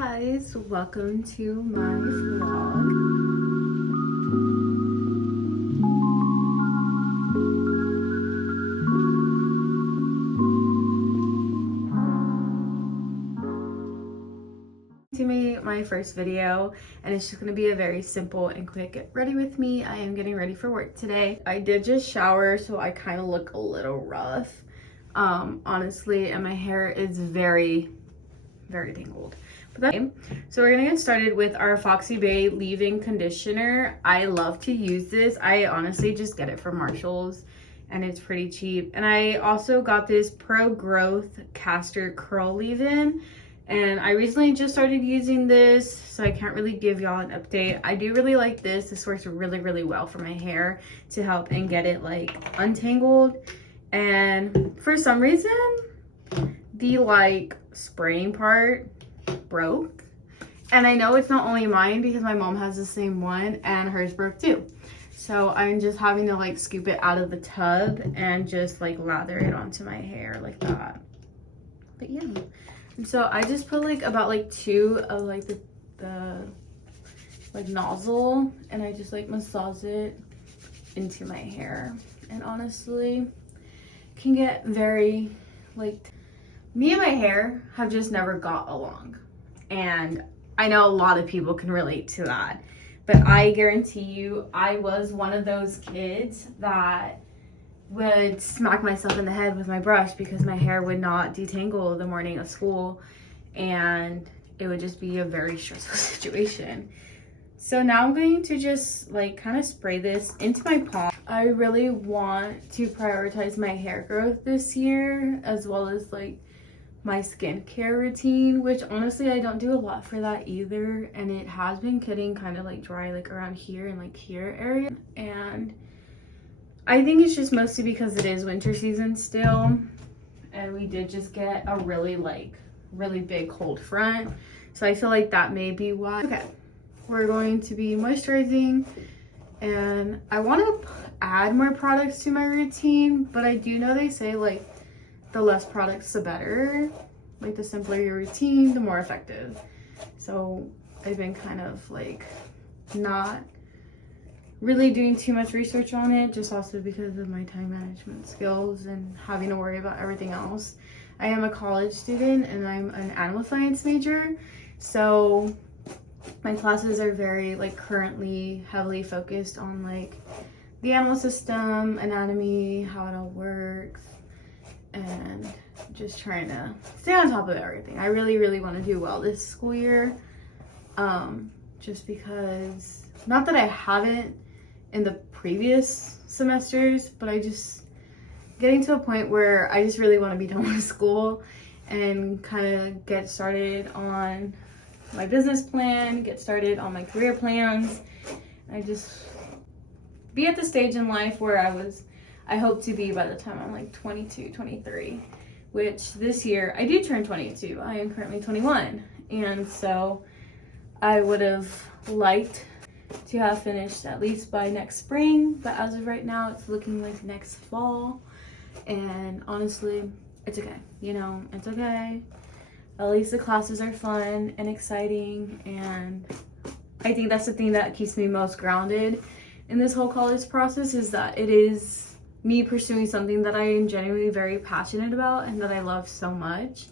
guys, welcome to my vlog. To my first video, and it's just gonna be a very simple and quick get ready with me. I am getting ready for work today. I did just shower, so I kind of look a little rough, honestly, and my hair is very tangled. So we're gonna get started with our Foxy Bay leave-in conditioner. I love to use this. I honestly just get it from Marshall's and it's pretty cheap. And I also got this Pro Growth Castor Curl Leave-In, and I recently just started using this, so I can't really give y'all an update. I do really like this. This works really well for my hair to help and get it like untangled. And for some reason, the like spraying part broke, and I know it's not only mine because my mom has the same one and hers broke too. So I'm just having to like scoop it out of the tub and just like lather it onto my hair like that. But yeah, and so I just put like about like 2 of like the like nozzle, and I just like massage it into my hair. And honestly, can get very like, me and my hair have just never got along, and I know a lot of people can relate to that, but I guarantee you I was one of those kids that would smack myself in the head with my brush because my hair would not detangle the morning of school, and it would just be a very stressful situation. So now I'm going to just like kind of spray this into my palm. I really want to prioritize my hair growth this year, as well as like my skincare routine, which honestly I don't do a lot for that either, and it has been getting kind of like dry like around here and like here area, and I think it's just mostly because it is winter season still, and we did just get a really big cold front, so I feel like that may be why. Okay, we're going to be moisturizing, and I want to add more products to my routine, but I do know they say like the less products the better, like the simpler your routine the more effective. So I've been kind of like not really doing too much research on it, just also because of my time management skills and having to worry about everything else. I am a college student and I'm an animal science major, so my classes are very like currently heavily focused on like the animal system, anatomy, how it all works, and just trying to stay on top of everything. I really want to do well this school year, just because, not that I haven't in the previous semesters, but I just getting to a point where I just really want to be done with school and kind of get started on my business plan, get started on my career plans. I just be at the stage in life where I hope to be by the time I'm like 22, 23, which this year I do turn 22. I am currently 21. And so I would have liked to have finished at least by next spring, but as of right now, it's looking like next fall. And honestly, it's okay. You know, it's okay. At least the classes are fun and exciting. And I think that's the thing that keeps me most grounded in this whole college process, is that it is me pursuing something that I am genuinely very passionate about and that I love so much.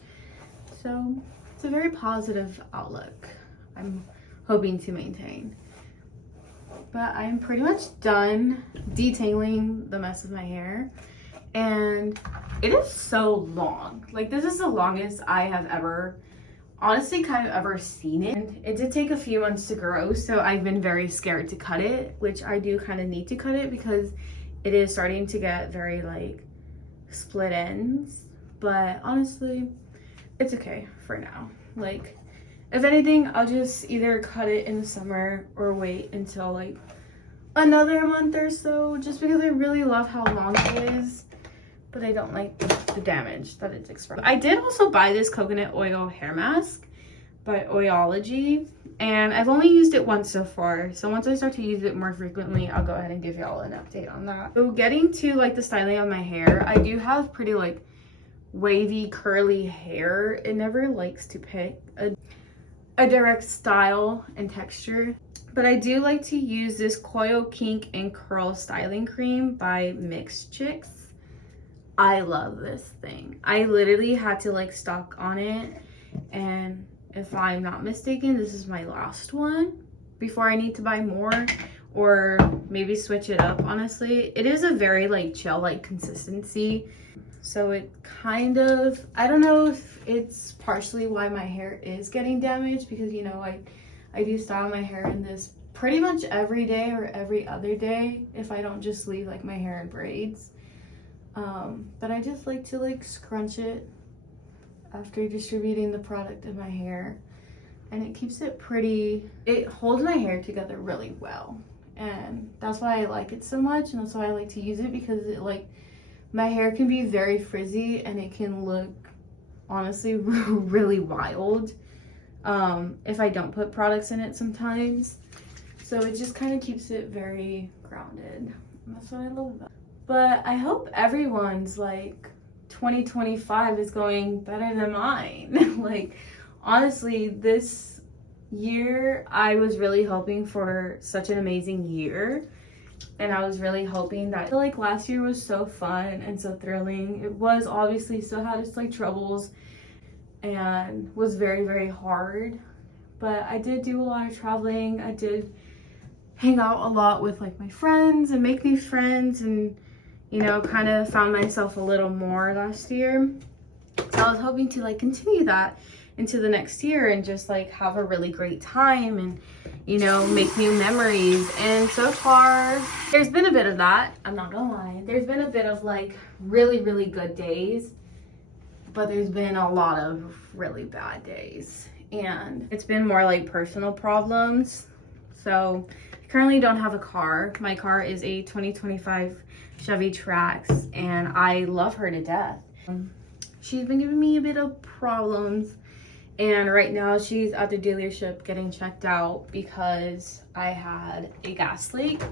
So it's a very positive outlook I'm hoping to maintain. But I'm pretty much done detangling the mess of my hair, and it is so long. Like, this is the longest I have ever, honestly, kind of ever seen it. And it did take a few months to grow, so I've been very scared to cut it, which I do kind of need to cut it because it is starting to get very like split ends. But honestly, it's okay for now. Like, if anything, I'll just either cut it in the summer or wait until like another month or so, just because I really love how long it is, but I don't like the damage that it's expressed. I did also buy this coconut oil hair mask by Oilology, and I've only used it once so far, so once I start to use it more frequently, I'll go ahead and give y'all an update on that. So getting to like the styling of my hair, I do have pretty like wavy curly hair. It never likes to pick. a direct style and texture. But I do like to use this Coil Kink and Curl Styling Cream by Mixed Chicks. I love this thing. I literally had to like stock on it, and if I'm not mistaken, this is my last one before I need to buy more or maybe switch it up. Honestly, it is a very like gel like consistency, so it kind of, I don't know if it's partially why my hair is getting damaged, because you know, I do style my hair in this pretty much every day or every other day if I don't just leave like my hair in braids. But I just like to like scrunch it after distributing the product in my hair, and it keeps it pretty, it holds my hair together really well, and that's why I like it so much, and that's why I like to use it, because it like, my hair can be very frizzy and it can look honestly really wild if I don't put products in it sometimes. So it just kind of keeps it very grounded, and that's what I love about it. But I hope everyone's like 2025 is going better than mine. Like, honestly, this year I was really hoping for such an amazing year, and I was really hoping that, like, last year was so fun and so thrilling. It was, obviously still had its like troubles and was very, very hard, but I did do a lot of traveling. I did hang out a lot with like my friends and make new friends, and you know, kind of found myself a little more last year. So I was hoping to like continue that into the next year and just like have a really great time and, you know, make new memories. And so far there's been a bit of that, I'm not gonna lie. There's been a bit of like really, really good days, but there's been a lot of really bad days, and it's been more like personal problems. So I currently don't have a car. My car is a 2025 Chevy Trax, and I love her to death. She's been giving me a bit of problems, and right now she's at the dealership getting checked out because I had a gas leak,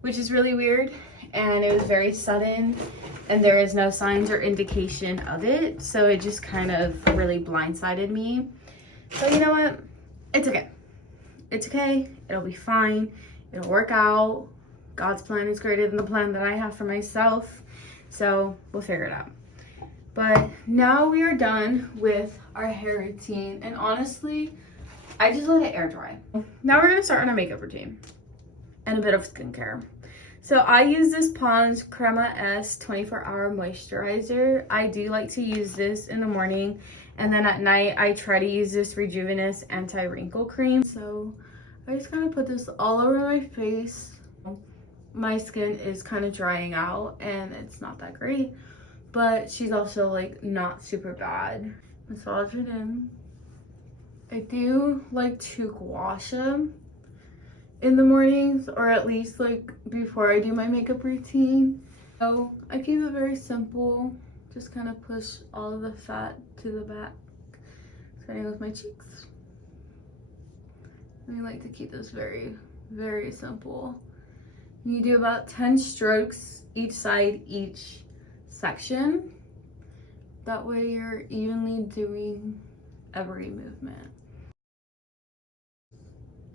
which is really weird, and it was very sudden, and there is no signs or indication of it, so it just kind of really blindsided me. So you know what, it's okay. It's okay, it'll be fine, it'll work out. God's plan is greater than the plan that I have for myself, so we'll figure it out. But now we are done with our hair routine, and honestly, I just let it air dry. Now we're gonna start on our makeup routine and a bit of skincare. So I use this Pond's Crema S 24-hour moisturizer. I do like to use this in the morning, and then at night I try to use this Rejuvenous anti-wrinkle cream. So I just kind of put this all over my face. My skin is kind of drying out and it's not that great, but she's also like not super bad. Massage it in. I do like to gua sha in the mornings, or at least like before I do my makeup routine. So I keep it very simple, just kind of push all of the fat to the back, starting with my cheeks. I like to keep this very, very simple. You do about 10 strokes each side, each section. That way you're evenly doing every movement.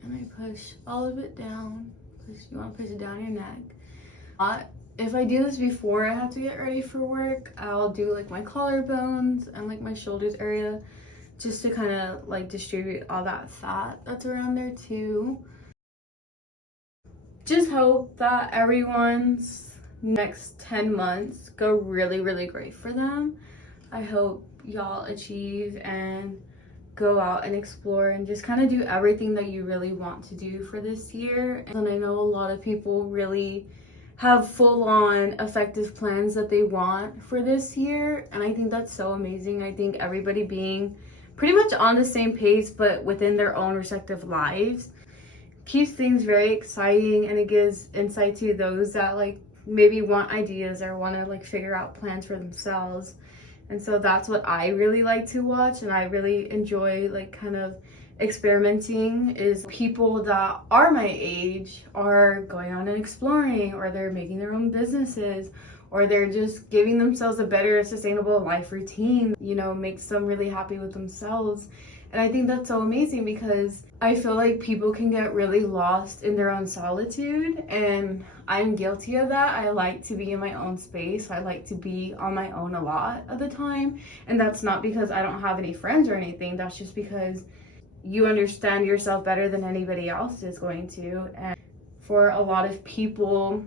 And I push all of it down. You want to push it down your neck. If I do this before I have to get ready for work, I'll do like my collarbones and like my shoulders area, just to kind of like distribute all that fat that's around there too. Just hope that everyone's next 10 months go really, really great for them. I hope y'all achieve and go out and explore and just kind of do everything that you really want to do for this year. And I know a lot of people really have full-on effective plans that they want for this year, and I think that's so amazing. I think everybody being pretty much on the same pace but within their own respective lives keeps things very exciting, and it gives insight to those that like maybe want ideas or want to like figure out plans for themselves. And so that's what I really like to watch, and I really enjoy like kind of experimenting, is people that are my age are going on and exploring, or they're making their own businesses, or they're just giving themselves a better sustainable life routine, you know, makes them really happy with themselves. And I think that's so amazing because I feel like people can get really lost in their own solitude, and I'm guilty of that. I like to be in my own space. I like to be on my own a lot of the time. And that's not because I don't have any friends or anything. That's just because you understand yourself better than anybody else is going to. And for a lot of people,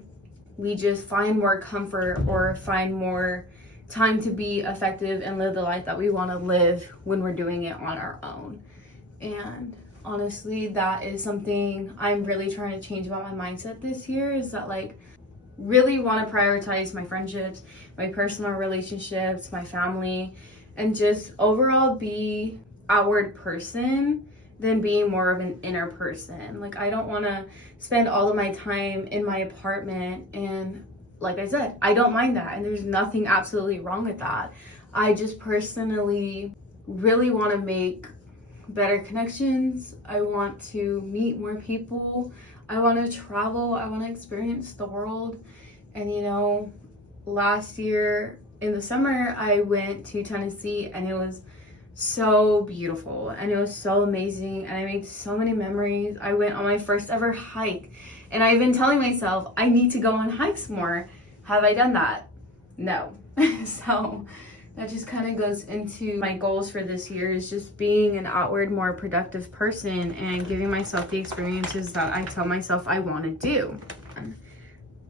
we just find more comfort or find more time to be effective and live the life that we want to live when we're doing it on our own. And honestly, that is something I'm really trying to change about my mindset this year, is that like really want to prioritize my friendships, my personal relationships, my family, and just overall be outward person than being more of an inner person. Like I don't want to spend all of my time in my apartment, and like I said, I don't mind that, and there's nothing absolutely wrong with that. I just personally really want to make better connections. I want to meet more people. I want to travel. I want to experience the world. And you know, last year in the summer, I went to Tennessee, and it was so beautiful and it was so amazing, and I made so many memories. I went on my first ever hike, and I've been telling myself I need to go on hikes more. Have I done that? No. So that just kind of goes into my goals for this year, is just being an outward, more productive person and giving myself the experiences that I tell myself I want to do.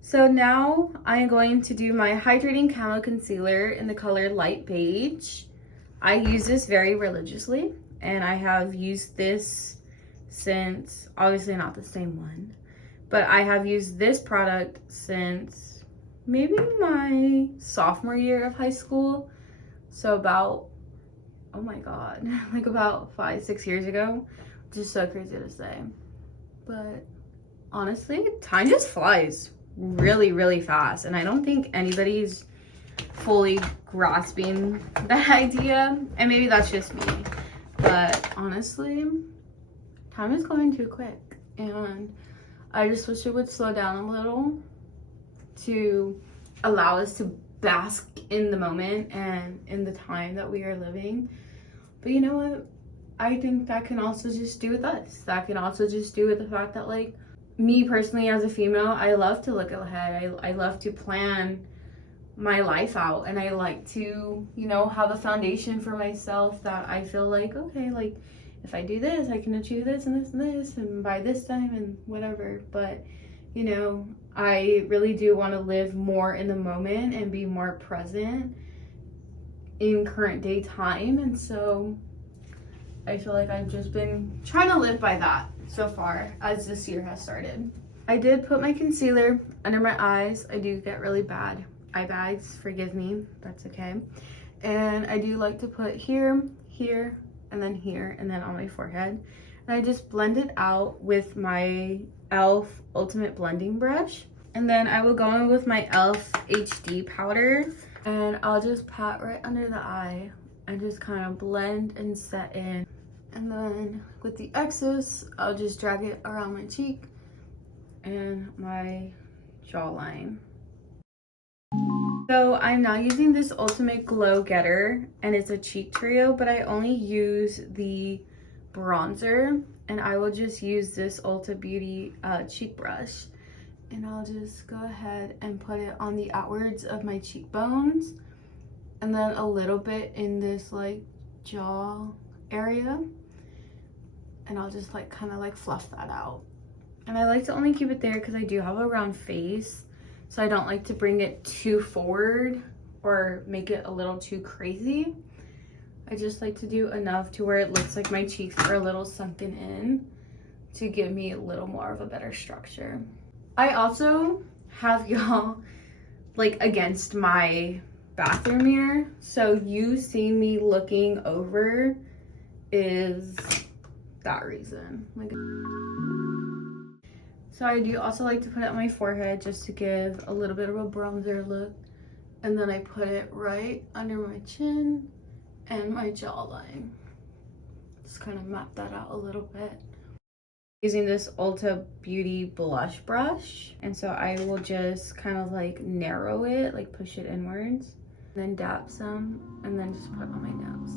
So now I'm going to do my Hydrating Camo Concealer in the color Light Beige. I use this very religiously, and I have used this since, obviously not the same one, but I have used this product since maybe my sophomore year of high school. So about, oh my God, like about 5-6 years ago, which is so crazy to say. But honestly, time just flies really, really fast, and I don't think anybody's fully grasping that idea, and maybe that's just me, but honestly, time is going too quick, and I just wish it would slow down a little to allow us to bask in the moment and in the time that we are living. But you know what, I think that can also just do with us. That can also just do with the fact that, like, me personally as a female, I love to look ahead. I love to plan my life out, and I like to, you know, have a foundation for myself that I feel like, okay, like if I do this, I can achieve this and this and this, and by this time and whatever. But you know, I really do want to live more in the moment and be more present in current day time, and so I feel like I've just been trying to live by that so far as this year has started. I did put my concealer under my eyes. I do get really bad eye bags, forgive me, that's okay. And I do like to put here, here, and then here, and then on my forehead. And I just blend it out with my e.l.f. Ultimate Blending Brush. And then I will go in with my e.l.f. HD powder, and I'll just pat right under the eye and just kind of blend and set in. And then with the excess, I'll just drag it around my cheek and my jawline. So I'm now using this Ultimate Glow Getter, and it's a cheek trio, but I only use the bronzer, and I will just use this Ulta Beauty cheek brush, and I'll just go ahead and put it on the outwards of my cheekbones, and then a little bit in this like jaw area, and I'll just like kind of like fluff that out. And I like to only keep it there because I do have a round face, so I don't like to bring it too forward or make it a little too crazy. I just like to do enough to where it looks like my cheeks are a little sunken in to give me a little more of a better structure. I also have y'all like against my bathroom mirror, so you seeing me looking over is that reason. Like, so I do also like to put it on my forehead just to give a little bit of a bronzer look, and then I put it right under my chin and my jawline. Just kind of map that out a little bit. Using this Ulta Beauty blush brush, and so I will just kind of like narrow it, like push it inwards, then dab some, and then just put it on my nose.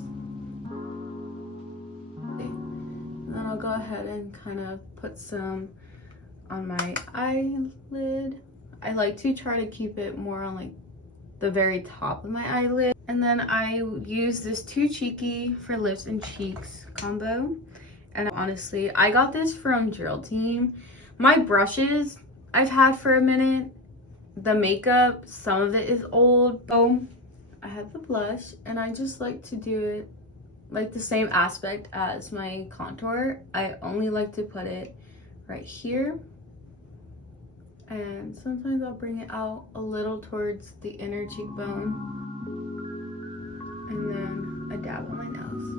then I'll go ahead and kind of put some on my eyelid. I like to try to keep it more on like the very top of my eyelid. And then I use this Too Cheeky for lips and cheeks combo. And honestly, I got this from Drill Team. My brushes I've had for a minute. The makeup, some of it is old. So I have the blush, and I just like to do it like the same aspect as my contour. I only like to put it right here. And sometimes I'll bring it out a little towards the inner cheekbone. And then a dab on my nose.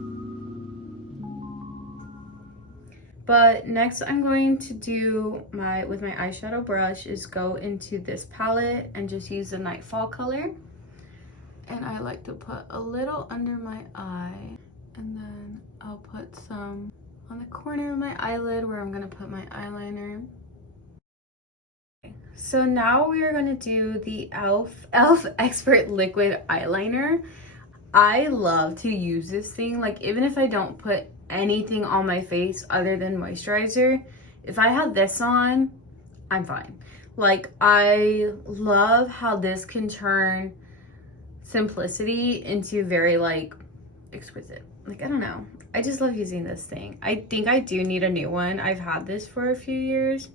But next I'm going to do with my eyeshadow brush is go into this palette and just use the Nightfall color. And I like to put a little under my eye. And then I'll put some on the corner of my eyelid where I'm gonna put my eyeliner. So now we are going to do the e.l.f. Expert Liquid Eyeliner. I love to use this thing. Like, even if I don't put anything on my face other than moisturizer, if I have this on, I'm fine. Like, I love how this can turn simplicity into very, like, exquisite. Like, I don't know. I just love using this thing. I think I do need a new one. I've had this for a few years,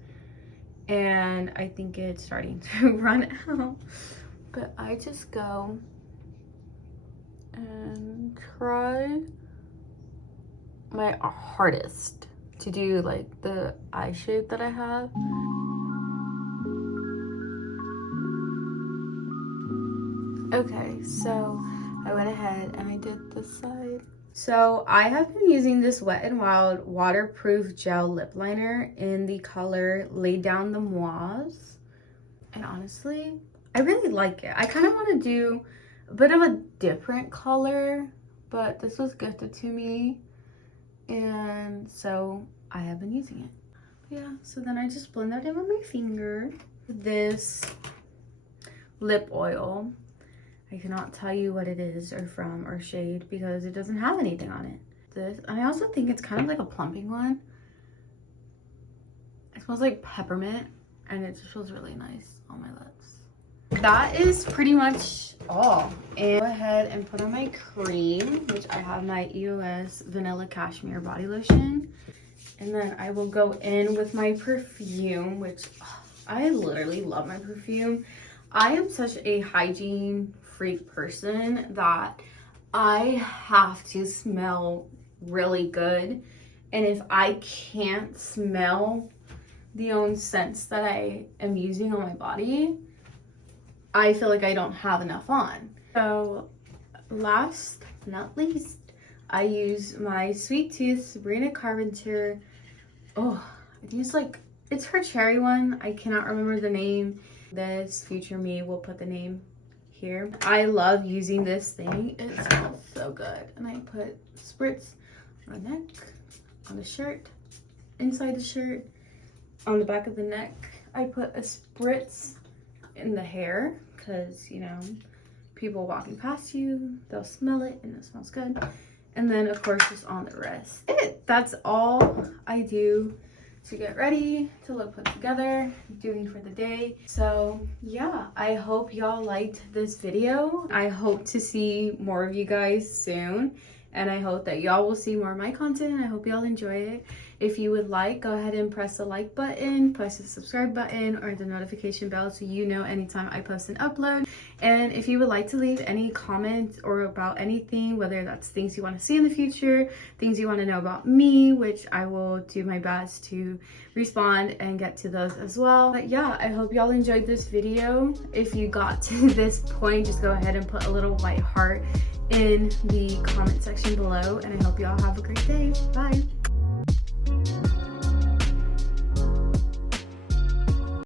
and I think it's starting to run out. But I just go and try my hardest to do like the eye shape that I have. Okay, so I went ahead and I did this side. So I have been using this Wet n Wild waterproof gel lip liner in the color Lay Down the Moise. And honestly, I really like it. I kind of want to do a bit of a different color, but this was gifted to me, and so I have been using it. Yeah, so then I just blend that in with my finger. This lip oil, I cannot tell you what it is or from or shade because it doesn't have anything on it. This, I also think it's kind of like a plumping one. It smells like peppermint and it just feels really nice on my lips. That is pretty much all. And go ahead and put on my cream, which I have my EOS Vanilla Cashmere Body Lotion. And then I will go in with my perfume, which I literally love my perfume. I am such a hygiene freak person that I have to smell really good. And if I can't smell the own scents that I am using on my body, I feel like I don't have enough on. So last but not least, I use my Sweet Tooth Sabrina Carpenter. Oh, I think it's her cherry one. I cannot remember the name. This future me will put the name here. I love using this thing. It smells so good. And I put spritz on the neck, on the shirt, inside the shirt, on the back of the neck. I put a spritz in the hair because, you know, people walking past you, they'll smell it and it smells good. And then of course just on the wrist. That's all I do to get ready to look put together, doing for the day. So yeah, I hope y'all liked this video. I hope to see more of you guys soon, and I hope that y'all will see more of my content. I hope y'all enjoy it. If you would like, go ahead and press the like button, press the subscribe button, or the notification bell so you know anytime I post and upload. And if you would like to leave any comments or about anything, whether that's things you want to see in the future, things you want to know about me, which I will do my best to respond and get to those as well. But yeah, I hope y'all enjoyed this video. If you got to this point, just go ahead and put a little white heart in the comment section below, and I hope y'all have a great day. Bye.